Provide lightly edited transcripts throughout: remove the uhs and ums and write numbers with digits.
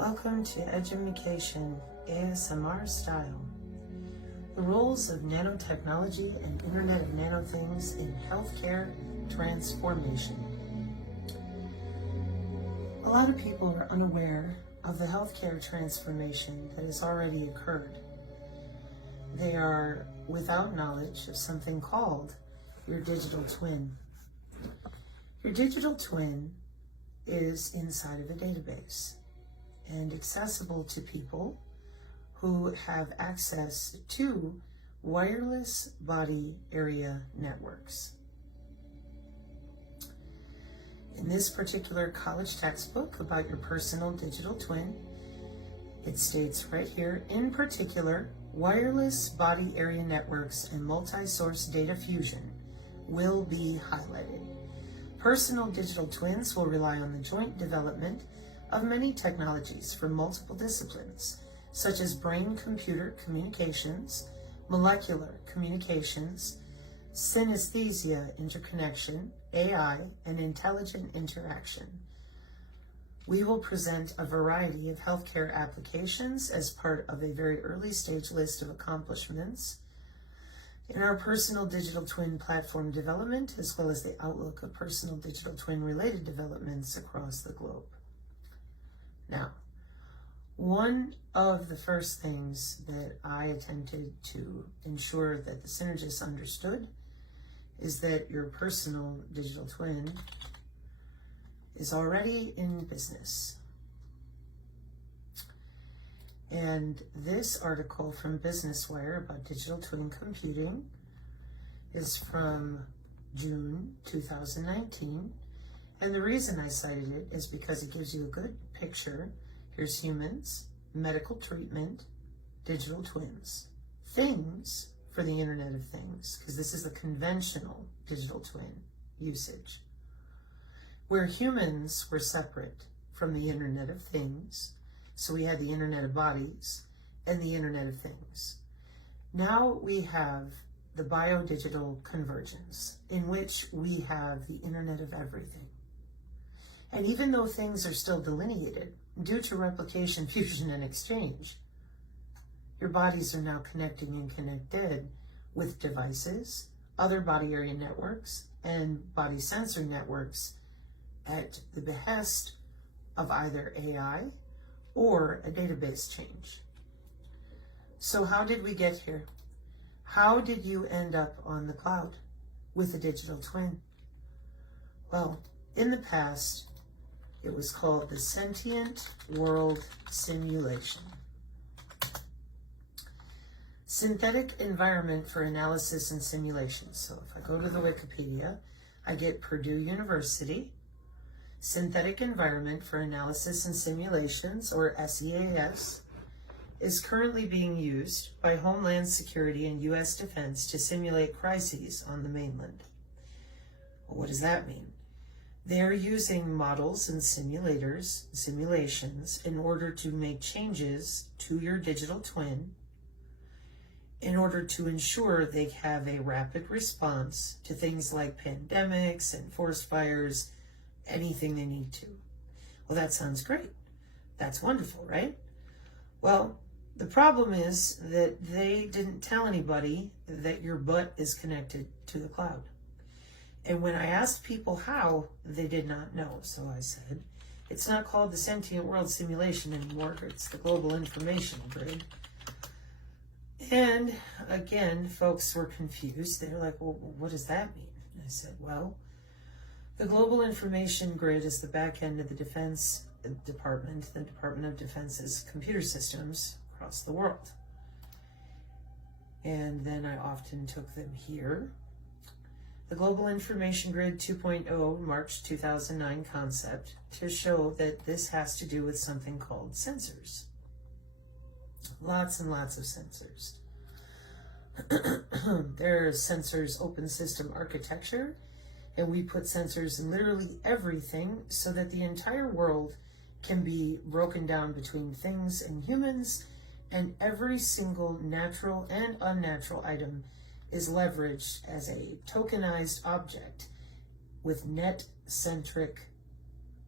Welcome to Edumacation ASMR style. The roles of nanotechnology and Internet of Nano Things in healthcare transformation. A lot of people are unaware of the healthcare transformation that has already occurred. They are without knowledge of something called your digital twin. Your digital twin is inside of a database and accessible to people who have access to wireless body area networks. In this particular college textbook about your personal digital twin, it states right here, in particular, wireless body area networks and multi-source data fusion will be highlighted. Personal digital twins will rely on the joint development of many technologies from multiple disciplines, such as brain-computer communications, molecular communications, synesthesia interconnection, AI, and intelligent interaction. We will present a variety of healthcare applications as part of a very early stage list of accomplishments in our personal digital twin platform development, as well as the outlook of personal digital twin related developments across the globe. Now, one of the first things that I attempted to ensure that the synergists understood is that your personal digital twin is already in business. And this article from Business Wire about digital twin computing is from June 2019. And the reason I cited it is because it gives you a good picture. Here's humans, medical treatment, digital twins, things for the Internet of Things, because this is the conventional digital twin usage, where humans were separate from the Internet of Things. So we had the Internet of Bodies and the Internet of Things. Now we have the biodigital convergence, in which we have the Internet of Everything. And even though things are still delineated due to replication, fusion, and exchange, your bodies are now connecting and connected with devices, other body area networks, and body sensory networks at the behest of either AI or a database change. So how did we get here? How did you end up on the cloud with a digital twin? Well, in the past, it was called the Sentient World Simulation. Synthetic environment for analysis and simulation. So if I go to the Wikipedia, I get Purdue University, Synthetic Environment for Analysis and Simulations, or SEAS, is currently being used by Homeland Security and U.S. Defense to simulate crises on the mainland. Well, what does that mean? They're using models and simulations in order to make changes to your digital twin in order to ensure they have a rapid response to things like pandemics and forest fires, anything they need to. Well, that sounds great. That's wonderful, right? Well, the problem is that they didn't tell anybody that your butt is connected to the cloud. And when I asked people how, they did not know. So I said, it's not called the Sentient World Simulation anymore. It's the Global Information Grid. And again, folks were confused. They were like, well, what does that mean? And I said, well, the Global Information Grid is the back end of the Defense Department, the Department of Defense's computer systems across the world. And then I often took them here. The Global Information Grid 2.0 March 2009 concept to show that this has to do with something called sensors. Lots and lots of sensors. There's sensors open system architecture, and we put sensors in literally everything so that the entire world can be broken down between things and humans, and every single natural and unnatural item is leveraged as a tokenized object with net-centric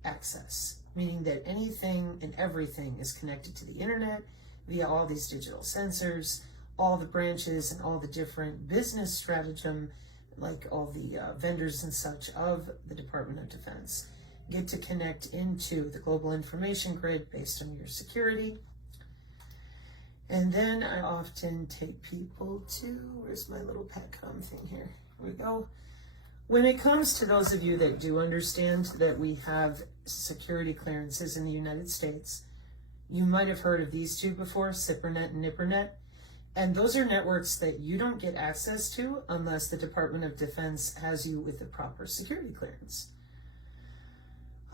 access. meaning that anything and everything is connected to the internet via all these digital sensors, all the branches and all the different business stratagem, like all the vendors and such of the Department of Defense, get to connect into the global information grid based on your security. And then I often take people to, where's my little petcom thing here? Here we go. When it comes to those of you that do understand that we have security clearances in the United States, you might have heard of these two before, SIPRNet and NIPRNet. And those are networks that you don't get access to unless the Department of Defense has you with the proper security clearance.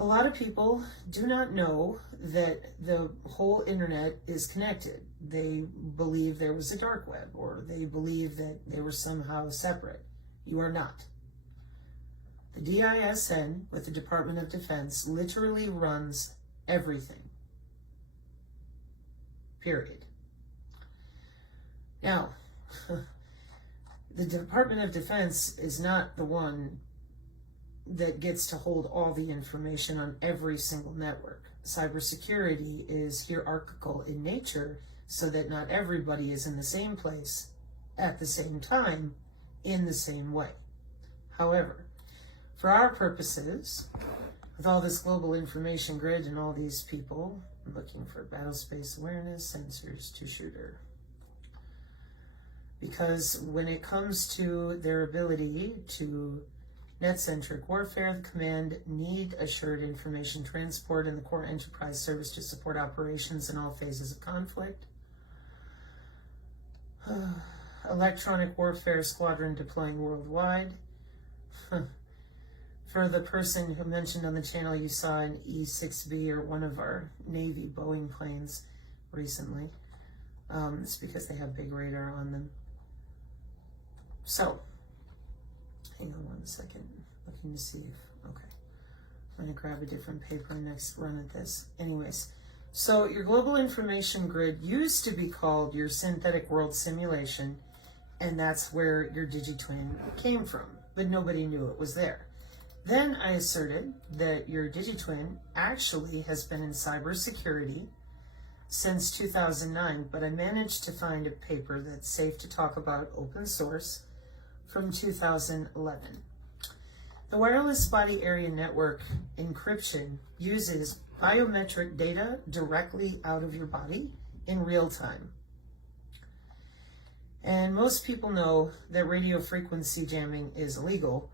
A lot of people do not know that the whole internet is connected. They believe there was a dark web, or they believe that they were somehow separate. You are not. The DISN with the Department of Defense literally runs everything. Period. Now, the Department of Defense is not the one that gets to hold all the information on every single network. Cybersecurity is hierarchical in nature so that not everybody is in the same place at the same time in the same way. However, for our purposes, with all this global information grid and all these people, I'm looking for battlespace awareness, sensors to shooter. Because when it comes to their ability to net-centric warfare, the command need assured information transport and the core enterprise service to support operations in all phases of conflict. Electronic warfare squadron deploying worldwide. For the person who mentioned on the channel, you saw an E-6B or one of our Navy Boeing planes recently. It's because they have big radar on them. So, hang on one second, looking to see if, okay. I'm gonna grab a different paper next run at this. Anyways, so your global information grid used to be called your synthetic world simulation, and that's where your DigiTwin came from, but nobody knew it was there. Then I asserted that your DigiTwin actually has been in cybersecurity since 2009, but I managed to find a paper that's safe to talk about, open source, from 2011. The wireless body area network encryption uses biometric data directly out of your body in real time. And most people know that radio frequency jamming is illegal,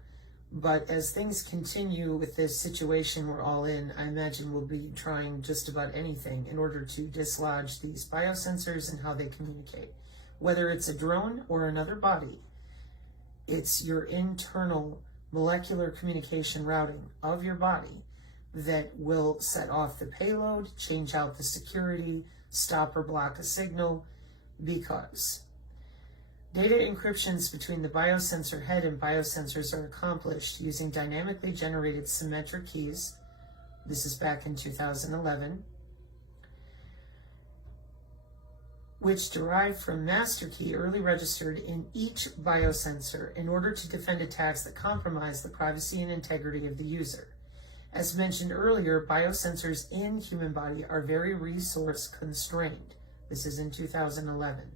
but as things continue with this situation we're all in, I imagine we'll be trying just about anything in order to dislodge these biosensors and how they communicate. Whether it's a drone or another body, it's your internal molecular communication routing of your body that will set off the payload, change out the security, stop or block a signal, because data encryptions between the biosensor head and biosensors are accomplished using dynamically generated symmetric keys. This is back in 2011. Which derive from master key early registered in each biosensor in order to defend attacks that compromise the privacy and integrity of the user. As mentioned earlier, biosensors in human body are very resource constrained. This is in 2011.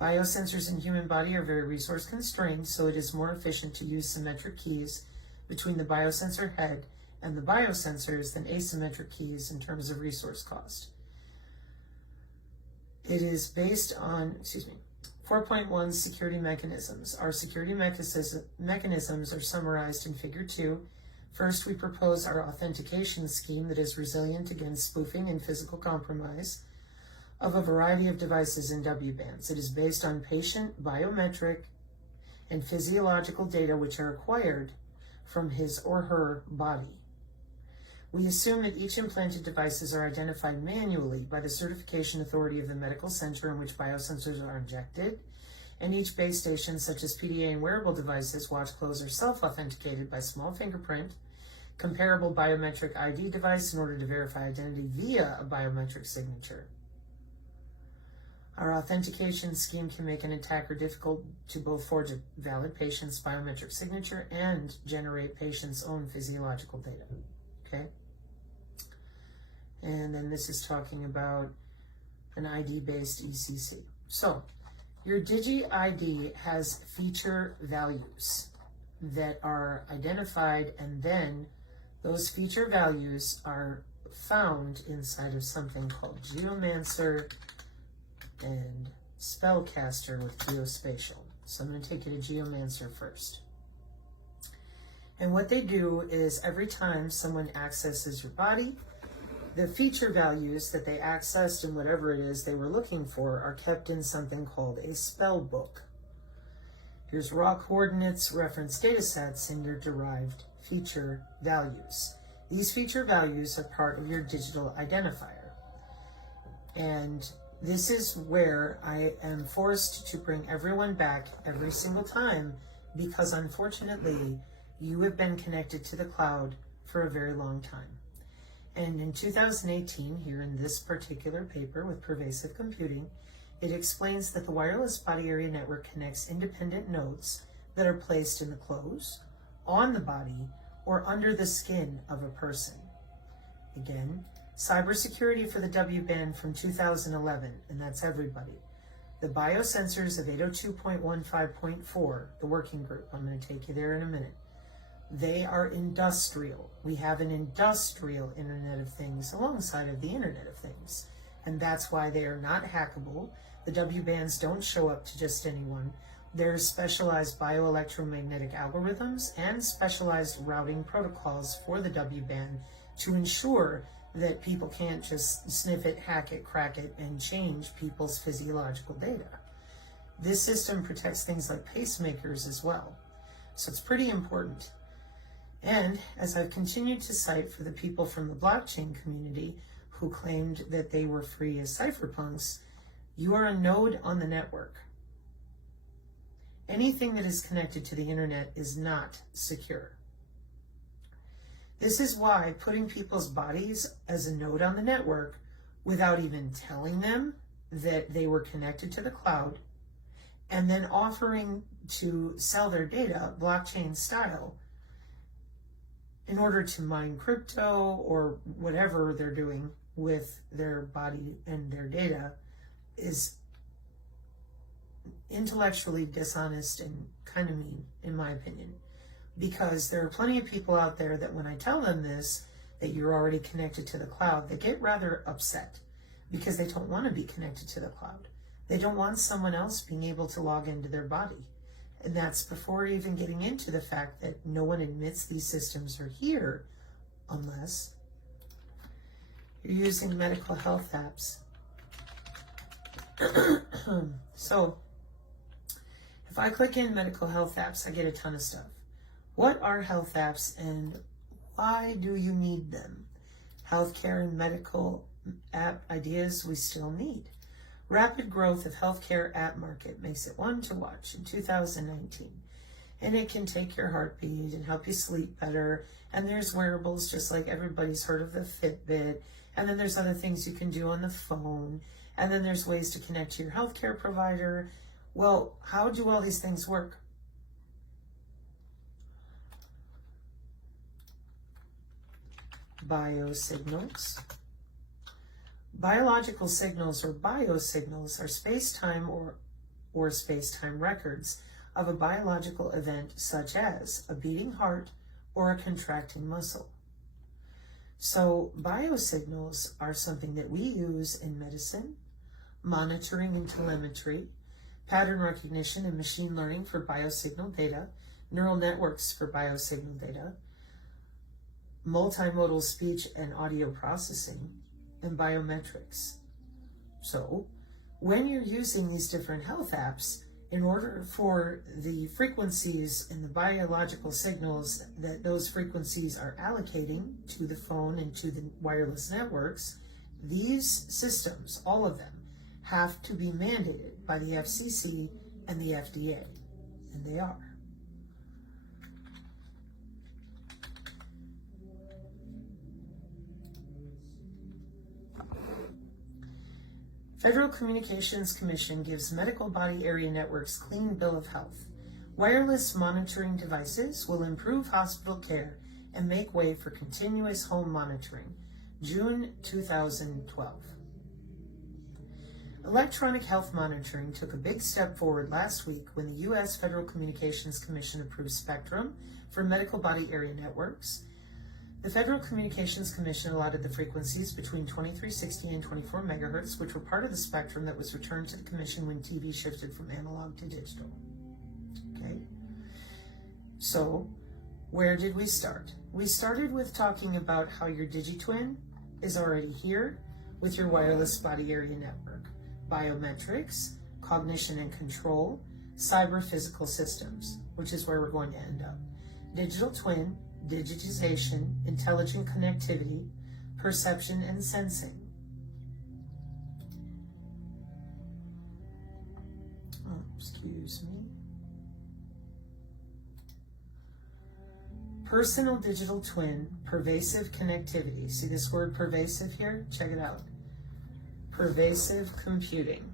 Biosensors in human body are very resource constrained, so it is more efficient to use symmetric keys between the biosensor head and the biosensors than asymmetric keys in terms of resource cost. It is based on, 4.1 security mechanisms. Our security mechanisms are summarized in Figure 2. First, we propose our authentication scheme that is resilient against spoofing and physical compromise of a variety of devices in W-bands. It is based on patient biometric and physiological data which are acquired from his or her body. We assume that each implanted devices are identified manually by the certification authority of the medical center in which biosensors are injected, and each base station, such as PDA and wearable devices, watch, close, or self-authenticated by small fingerprint, comparable biometric ID device in order to verify identity via a biometric signature. Our authentication scheme can make an attacker difficult to both forge a valid patient's biometric signature and generate patient's own physiological data. Okay? And then this is talking about an ID-based ECC. So your Digi-ID has feature values that are identified, and then those feature values are found inside of something called Geomancer and Spellcaster with Geospatial. So I'm going to take you to Geomancer first. And what they do is every time someone accesses your body, the feature values that they accessed and whatever it is they were looking for are kept in something called a spell book. Here's raw coordinates, reference data sets, and your derived feature values. These feature values are part of your digital identifier. And this is where I am forced to bring everyone back every single time, because unfortunately, you have been connected to the cloud for a very long time. And in 2018, here in this particular paper with pervasive computing, it explains that the wireless body area network connects independent nodes that are placed in the clothes, on the body, or under the skin of a person. Again, cybersecurity for the W-band from 2011, and that's everybody. The biosensors of 802.15.4, the working group, I'm going to take you there in a minute. They are industrial. We have an industrial Internet of Things alongside of the Internet of Things. And that's why they are not hackable. The W-bands don't show up to just anyone. There's specialized bioelectromagnetic algorithms and specialized routing protocols for the W-band to ensure that people can't just sniff it, hack it, crack it, and change people's physiological data. This system protects things like pacemakers as well. So it's pretty important. And as I've continued to cite for the people from the blockchain community who claimed that they were free as cypherpunks, you are a node on the network. Anything that is connected to the internet is not secure. This is why putting people's bodies as a node on the network without even telling them that they were connected to the cloud, and then offering to sell their data blockchain style in order to mine crypto or whatever they're doing with their body and their data, is intellectually dishonest and kind of mean, in my opinion. Because there are plenty of people out there that when I tell them this, that you're already connected to the cloud, they get rather upset because they don't want to be connected to the cloud. They don't want someone else being able to log into their body. And that's before even getting into the fact that no one admits these systems are here unless you're using medical health apps. So if I click in medical health apps, I get a ton of stuff. What are health apps and why do you need them? Healthcare and medical app ideas we still need. Rapid growth of healthcare app market makes it one to watch in 2019. And it can take your heartbeat and help you sleep better. And there's wearables, just like everybody's heard of the Fitbit. And then there's other things you can do on the phone. And then there's ways to connect to your healthcare provider. Well, how do all these things work? Biosignals. Biological signals or biosignals are space-time or space-time records of a biological event such as a beating heart or a contracting muscle. So biosignals are something that we use in medicine, monitoring and telemetry, pattern recognition and machine learning for biosignal data, neural networks for biosignal data, multimodal speech and audio processing, and biometrics. So when you're using these different health apps, in order for the frequencies and the biological signals that those frequencies are allocating to the phone and to the wireless networks, these systems, all of them, have to be mandated by the FCC and the FDA, and they are. Federal Communications Commission gives medical body area networks clean bill of health. Wireless monitoring devices will improve hospital care and make way for continuous home monitoring. June 2012. Electronic health monitoring took a big step forward last week when the U.S. Federal Communications Commission approved spectrum for medical body area networks. The Federal Communications Commission allotted the frequencies between 2360 and 24 megahertz, which were part of the spectrum that was returned to the Commission when TV shifted from analog to digital. Okay, so where did we start? We started with talking about how your DigiTwin is already here with your wireless body area network, biometrics, cognition and control, cyber physical systems, which is where we're going to end up. Digital twin, digitization, intelligent connectivity, perception and sensing. Oh, excuse me. Personal digital twin, pervasive connectivity. See this word pervasive here? Check it out. Pervasive computing.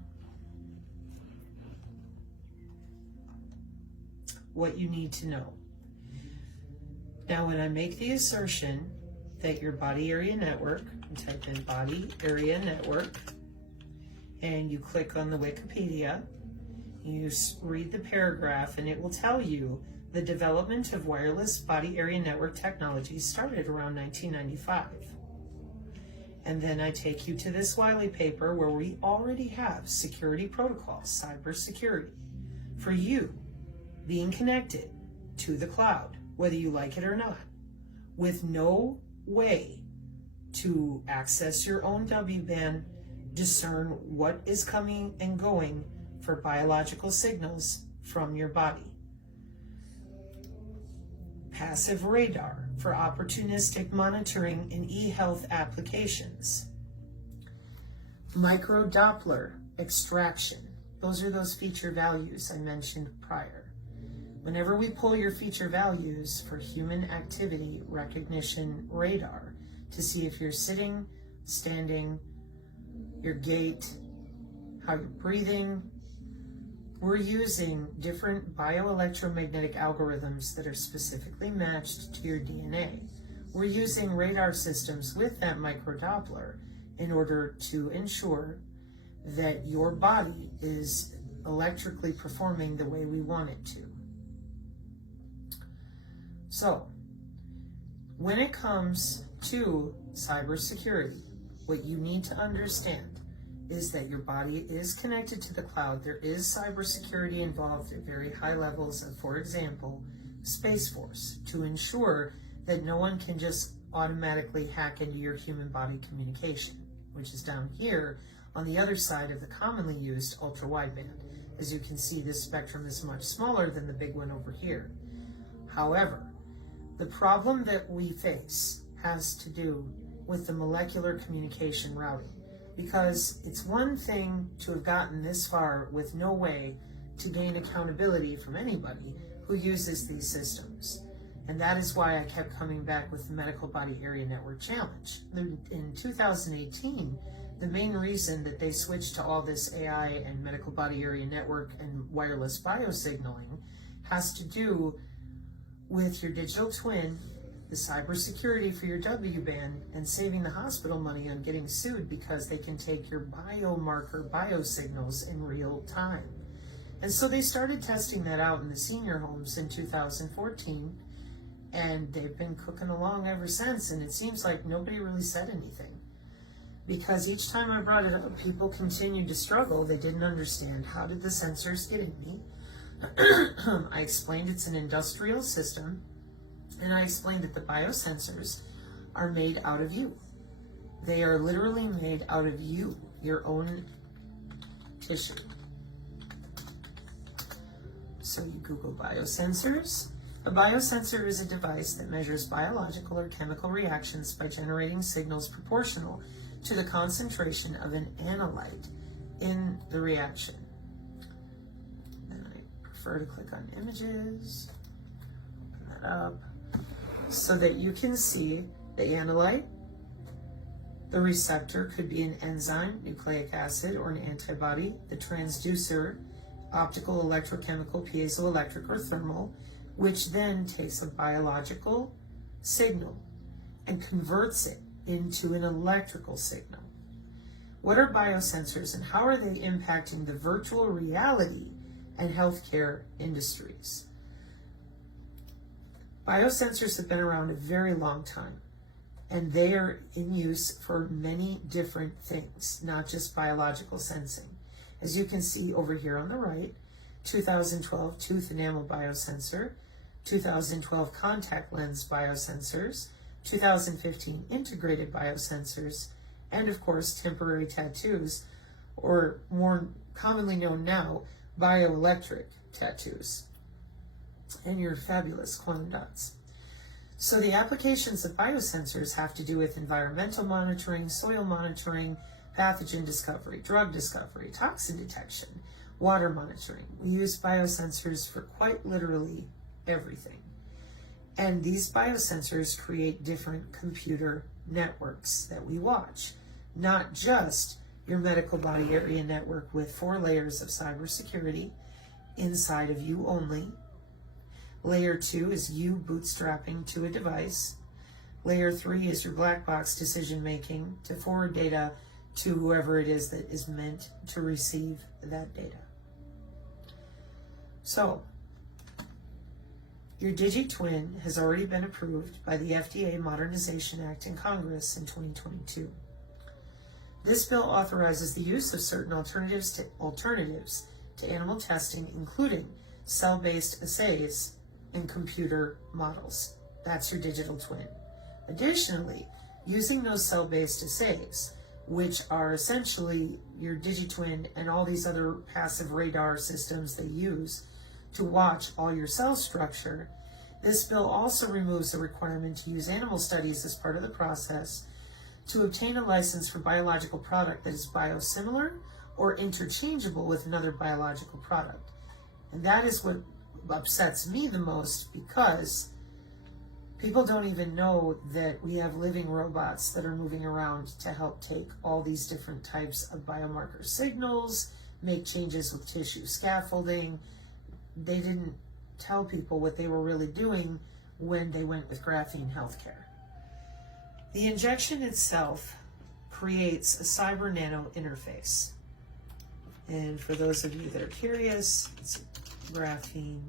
What you need to know. Now, when I make the assertion that your body area network, you type in body area network, and you click on the Wikipedia, you read the paragraph, and it will tell you the development of wireless body area network technology started around 1995. And then I take you to this Wiley paper where we already have security protocols, cyber security, for you being connected to the cloud, whether you like it or not, with no way to access your own W-band, discern what is coming and going for biological signals from your body. Passive radar for opportunistic monitoring in e-health applications. Micro-Doppler extraction. Those are those feature values I mentioned prior. Whenever we pull your feature values for human activity recognition radar to see if you're sitting, standing, your gait, how you're breathing, we're using different bioelectromagnetic algorithms that are specifically matched to your DNA. We're using radar systems with that microdoppler in order to ensure that your body is electrically performing the way we want it to. So, when it comes to cybersecurity, what you need to understand is that your body is connected to the cloud. There is cybersecurity involved at very high levels of, for example, Space Force, to ensure that no one can just automatically hack into your human body communication, which is down here on the other side of the commonly used ultra-wideband. As you can see, this spectrum is much smaller than the big one over here. However, the problem that we face has to do with the molecular communication routing, because it's one thing to have gotten this far with no way to gain accountability from anybody who uses these systems. And that is why I kept coming back with the Medical Body Area Network Challenge. In 2018, the main reason that they switched to all this AI and medical body area network and wireless biosignaling has to do with your digital twin, the cybersecurity for your W-band, and saving the hospital money on getting sued because they can take your biomarker biosignals in real time. And so they started testing that out in the senior homes in 2014, and they've been cooking along ever since, and it seems like nobody really said anything. Because each time I brought it up, people continued to struggle. They didn't understand, how did the sensors get in me? I explained it's an industrial system, and I explained that the biosensors are made out of you. They are literally made out of you, your own tissue. So you Google biosensors. A biosensor is a device that measures biological or chemical reactions by generating signals proportional to the concentration of an analyte in the reaction. To click on images, open that up, so that you can see the analyte. The receptor could be an enzyme, nucleic acid, or an antibody. The transducer, optical, electrochemical, piezoelectric, or thermal, which then takes a biological signal and converts it into an electrical signal. What are biosensors and how are they impacting the virtual reality and healthcare industries? Biosensors have been around a very long time, and they are in use for many different things, not just biological sensing. As you can see over here on the right, 2012 tooth enamel biosensor, 2012 contact lens biosensors, 2015 integrated biosensors, and of course temporary tattoos, or more commonly known now, bioelectric tattoos, and your fabulous quantum dots. So the applications of biosensors have to do with environmental monitoring, soil monitoring, pathogen discovery, drug discovery, toxin detection, water monitoring. We use biosensors for quite literally everything. And these biosensors create different computer networks that we watch, not just your medical body area network with 4 layers of cybersecurity inside of you only. Layer 2 is you bootstrapping to a device. Layer 3 is your black box decision making to forward data to whoever it is that is meant to receive that data. So, your DigiTwin has already been approved by the FDA Modernization Act in Congress in 2022. This bill authorizes the use of certain alternatives to animal testing, including cell-based assays and computer models. That's your digital twin. Additionally, using those cell-based assays, which are essentially your DigiTwin and all these other passive radar systems they use to watch all your cell structure, this bill also removes the requirement to use animal studies as part of the process to obtain a license for biological product that is biosimilar or interchangeable with another biological product. And that is what upsets me the most, because people don't even know that we have living robots that are moving around to help take all these different types of biomarker signals, make changes with tissue scaffolding. They didn't tell people what they were really doing when they went with graphene healthcare. The injection itself creates a cyber nano interface. And for those of you that are curious, it's graphene,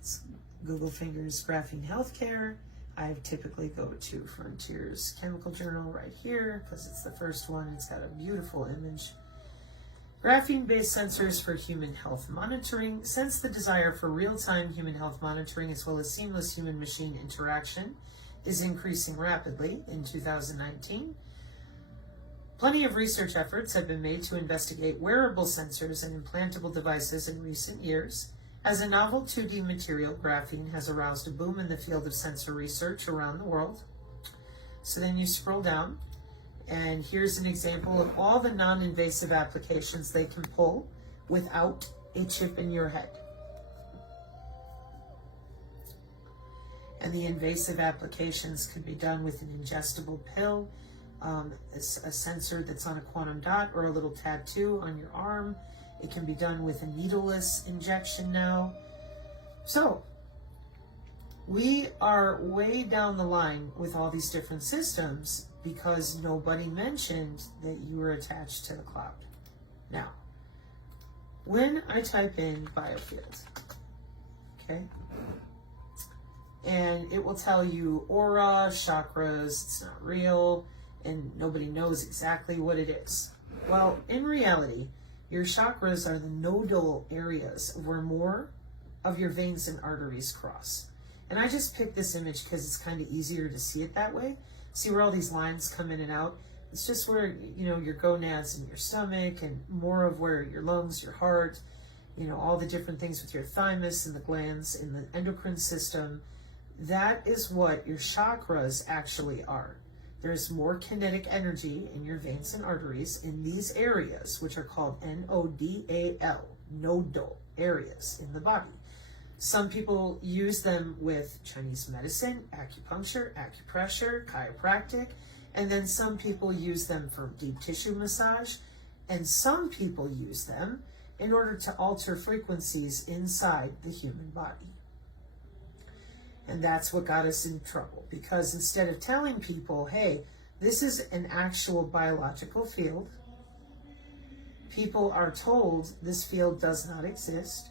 it's Google fingers graphene healthcare. I typically go to Frontier's Chemical Journal right here because it's the first one. It's got a beautiful image. Graphene-based sensors for human health monitoring. Sense the desire for real-time human health monitoring as well as seamless human-machine interaction is increasing rapidly in 2019. Plenty of research efforts have been made to investigate wearable sensors and implantable devices in recent years. As a novel 2D material, graphene has aroused a boom in the field of sensor research around the world. So then you scroll down, and here's an example of all the non-invasive applications they can pull without a chip in your head. And the invasive applications can be done with an ingestible pill, a sensor that's on a quantum dot, or a little tattoo on your arm. It can be done with a needleless injection now. So, we are way down the line with all these different systems because nobody mentioned that you were attached to the cloud. Now, when I type in biofield, okay, and it will tell you aura, chakras, it's not real, and nobody knows exactly what it is. Well, in reality, your chakras are the nodal areas where more of your veins and arteries cross. And I just picked this image because it's kind of easier to see it that way. See where all these lines come in and out? It's just where, your gonads and your stomach, and more of where your lungs, your heart, all the different things with your thymus and the glands in the endocrine system. That is what your chakras actually are. There's more kinetic energy in your veins and arteries in these areas, which are called NODAL, nodal areas in the body. Some people use them with Chinese medicine, acupuncture, acupressure, chiropractic, and then some people use them for deep tissue massage, and some people use them in order to alter frequencies inside the human body. And that's what got us in trouble, because instead of telling people, hey, this is an actual biological field, people are told this field does not exist.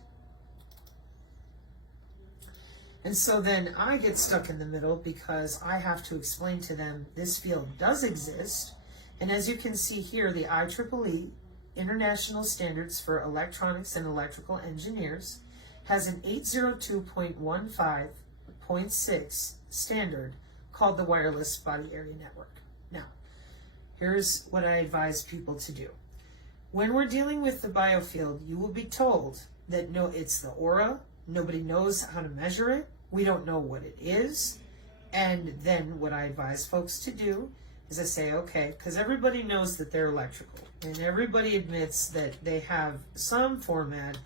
And so then I get stuck in the middle, because I have to explain to them this field does exist. And as you can see here, the IEEE, International Standards for Electronics and Electrical Engineers, has an 802.15.6 standard called the Wireless Body Area Network. Now, here's what I advise people to do. When we're dealing with the biofield, you will be told that no, it's the aura. Nobody knows how to measure it. We don't know what it is. And then what I advise folks to do is I say, okay, because everybody knows that they're electrical, and everybody admits that they have some format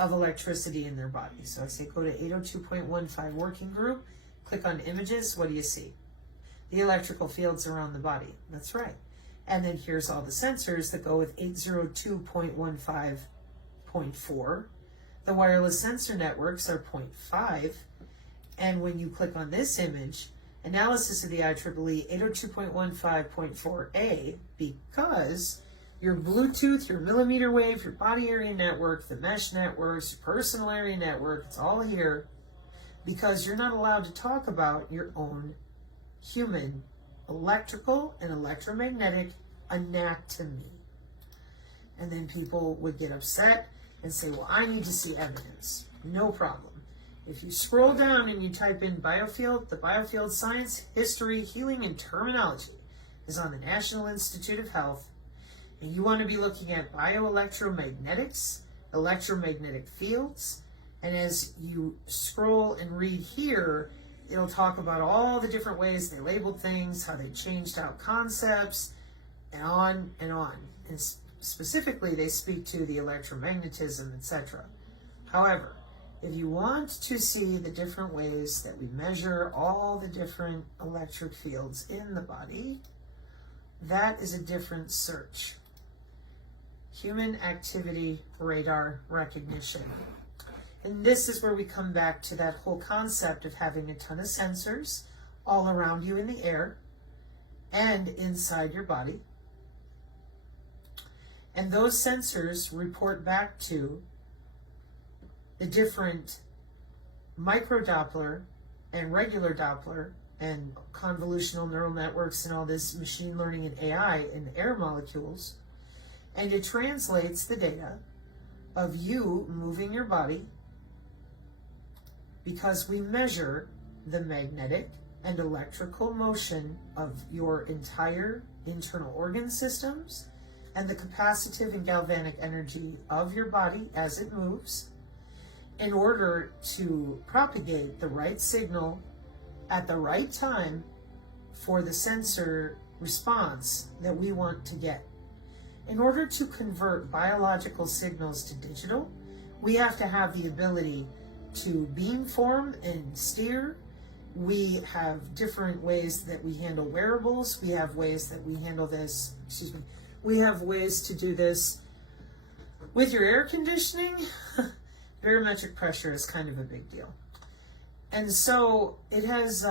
of electricity in their body. So I say, go to 802.15 working group, click on images. What do you see? The electrical fields around the body. That's right. And then here's all the sensors that go with 802.15.4. The wireless sensor networks are 0.5. And when you click on this image, analysis of the IEEE 802.15.4a, because your Bluetooth, your millimeter wave, your body area network, the mesh networks, your personal area network, it's all here, because you're not allowed to talk about your own human electrical and electromagnetic anatomy. And then people would get upset and say, well, I need to see evidence. No problem. If you scroll down and you type in biofield, the biofield science, history, healing, and terminology is on the National Institute of Health. And you want to be looking at bioelectromagnetics, electromagnetic fields. And as you scroll and read here, it'll talk about all the different ways they labeled things, how they changed out concepts, and on and on. And specifically, they speak to the electromagnetism, etc. However, if you want to see the different ways that we measure all the different electric fields in the body, that is a different search. Human activity radar recognition. And this is where we come back to that whole concept of having a ton of sensors all around you in the air and inside your body. And those sensors report back to the different microdoppler and regular Doppler and convolutional neural networks and all this machine learning and AI in the air molecules. And it translates the data of you moving your body, because we measure the magnetic and electrical motion of your entire internal organ systems and the capacitive and galvanic energy of your body as it moves, in order to propagate the right signal at the right time for the sensor response that we want to get. In order to convert biological signals to digital, we have to have the ability to beamform and steer. We have different ways that we handle wearables. We have ways that we handle this, we have ways to do this with your air conditioning. Barometric pressure is kind of a big deal. And so it has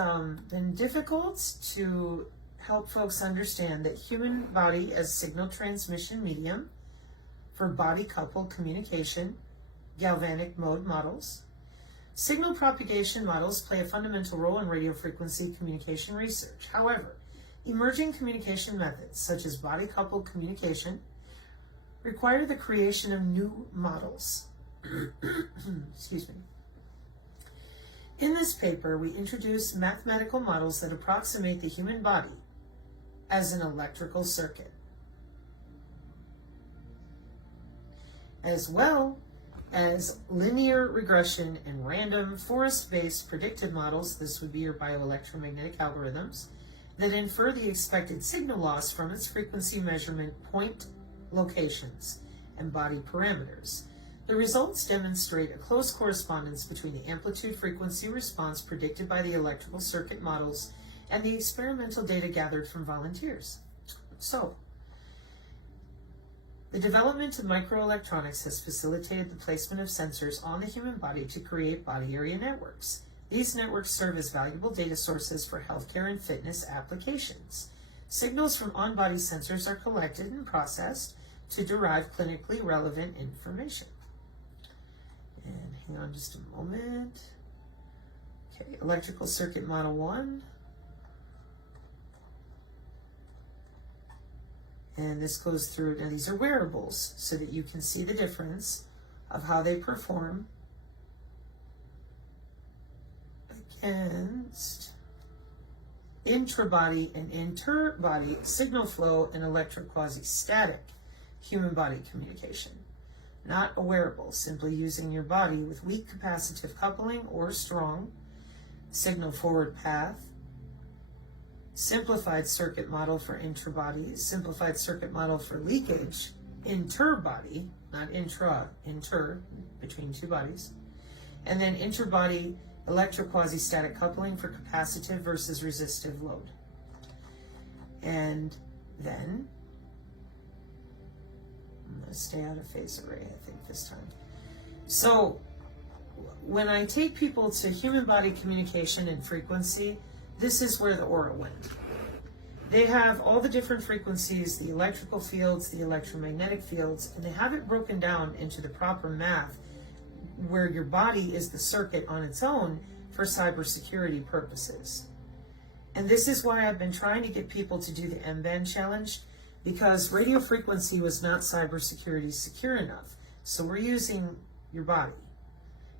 been difficult to help folks understand that human body as signal transmission medium for body-coupled communication, galvanic mode models. Signal propagation models play a fundamental role in radio frequency communication research. However, emerging communication methods, such as body-coupled communication, require the creation of new models. Excuse me. In this paper, we introduce mathematical models that approximate the human body as an electrical circuit, as well as linear regression and random forest-based predictive models. This would be your bioelectromagnetic algorithms that infer the expected signal loss from its frequency measurement point locations and body parameters. The results demonstrate a close correspondence between the amplitude-frequency response predicted by the electrical circuit models and the experimental data gathered from volunteers. So, the development of microelectronics has facilitated the placement of sensors on the human body to create body area networks. These networks serve as valuable data sources for healthcare and fitness applications. Signals from on-body sensors are collected and processed to derive clinically relevant information. And hang on just a moment. Okay, electrical circuit model 1. And this goes through, now these are wearables, so that you can see the difference of how they perform against intrabody and interbody signal flow and electroquasi-static human body communication. Not a wearable, simply using your body with weak capacitive coupling or strong signal forward path, simplified circuit model for intrabody, simplified circuit model for leakage, interbody, not intra, inter, between two bodies, and then interbody electroquasi-static coupling for capacitive versus resistive load. And then, I'm going to stay out of phase array, I think, this time. So, when I take people to human body communication and frequency, this is where the aura went. They have all the different frequencies, the electrical fields, the electromagnetic fields, and they have it broken down into the proper math where your body is the circuit on its own for cybersecurity purposes. And this is why I've been trying to get people to do the M-band challenge, because radio frequency was not cybersecurity secure enough. So we're using your body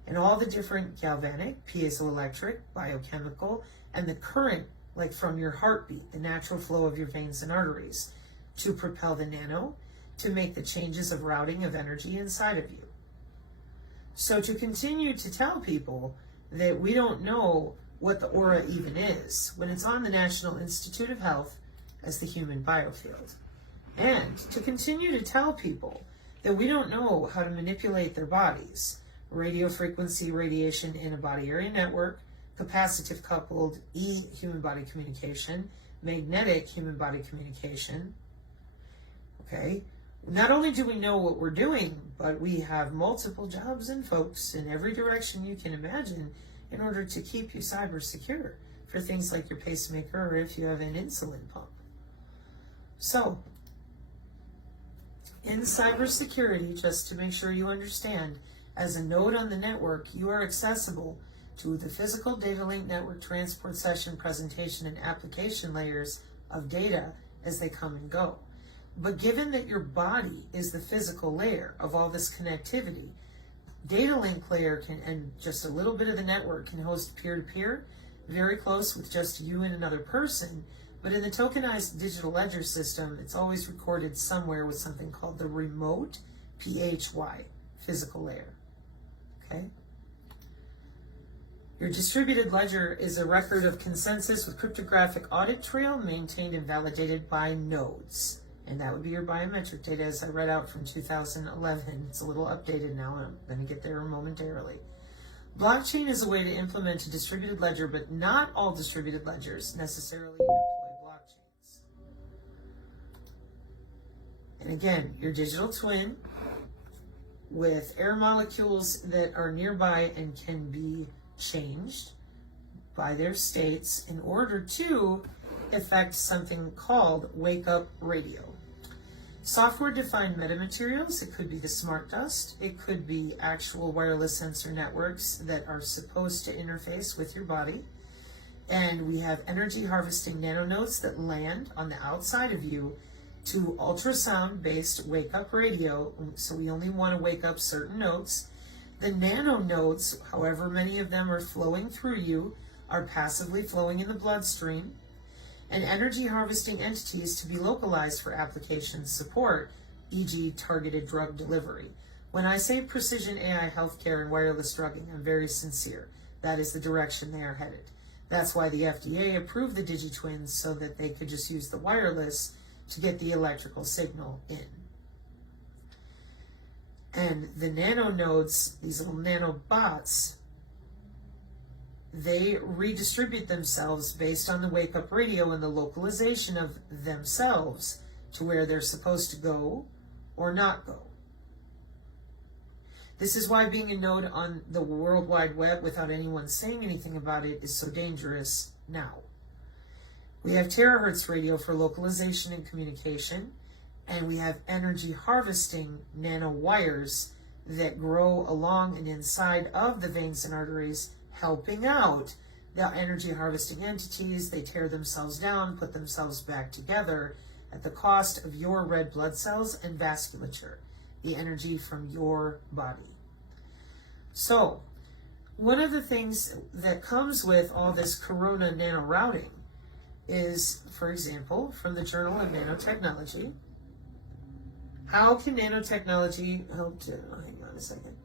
and all the different galvanic, piezoelectric, biochemical, and the current, like from your heartbeat, the natural flow of your veins and arteries, to propel the nano, to make the changes of routing of energy inside of you. So to continue to tell people that we don't know what the aura even is, when it's on the National Institute of Health as the human biofield. And to continue to tell people that we don't know how to manipulate their bodies, radio frequency radiation in a body area network, capacitive coupled human body communication, magnetic human body communication. Okay, not only do we know what we're doing, but we have multiple jobs and folks in every direction you can imagine in order to keep you cyber secure for things like your pacemaker or if you have an insulin pump. So, in cybersecurity, just to make sure you understand, as a node on the network, you are accessible to the physical data link network transport session presentation and application layers of data as they come and go. But given that your body is the physical layer of all this connectivity, data link layer can, and just a little bit of the network can host peer-to-peer, very close with just you and another person. But in the tokenized digital ledger system, it's always recorded somewhere with something called the remote PHY, physical layer. Okay? Your distributed ledger is a record of consensus with cryptographic audit trail maintained and validated by nodes. And that would be your biometric data, as I read out from 2011. It's a little updated now, and I'm going to get there momentarily. Blockchain is a way to implement a distributed ledger, but not all distributed ledgers necessarily employ blockchains. And again, your digital twin with air molecules that are nearby and can be changed by their states in order to affect something called wake-up radio. Software-defined metamaterials, it could be the smart dust, it could be actual wireless sensor networks that are supposed to interface with your body, and we have energy harvesting nanonodes that land on the outside of you to ultrasound-based wake-up radio, so we only want to wake up certain nodes. The nanonodes, however many of them are flowing through you, are passively flowing in the bloodstream, and energy harvesting entities to be localized for application support, e.g. targeted drug delivery. When I say precision AI healthcare and wireless drugging, I'm very sincere. That is the direction they are headed. That's why the FDA approved the DigiTwins, so that they could just use the wireless to get the electrical signal in. And the nanonodes, these little nanobots, they redistribute themselves based on the wake-up radio and the localization of themselves to where they're supposed to go or not go. This is why being a node on the World Wide Web without anyone saying anything about it is so dangerous now. We have terahertz radio for localization and communication, and we have energy harvesting nanowires that grow along and inside of the veins and arteries, helping out the energy harvesting entities. They tear themselves down, put themselves back together at the cost of your red blood cells and vasculature, the energy from your body. So, one of the things that comes with all this corona nanorouting is, for example, from the Journal of Nanotechnology, how can nanotechnology help to, hang on a second.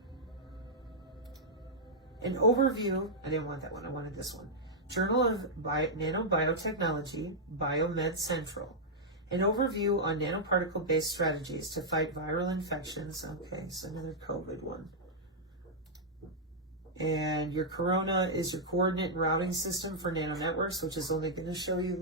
An overview, I didn't want that one, I wanted this one. Journal of Nanobiotechnology, Biomed Central. An overview on nanoparticle-based strategies to fight viral infections. Okay, so another COVID one. And your corona is your coordinate routing system for nano networks, which is only going to show you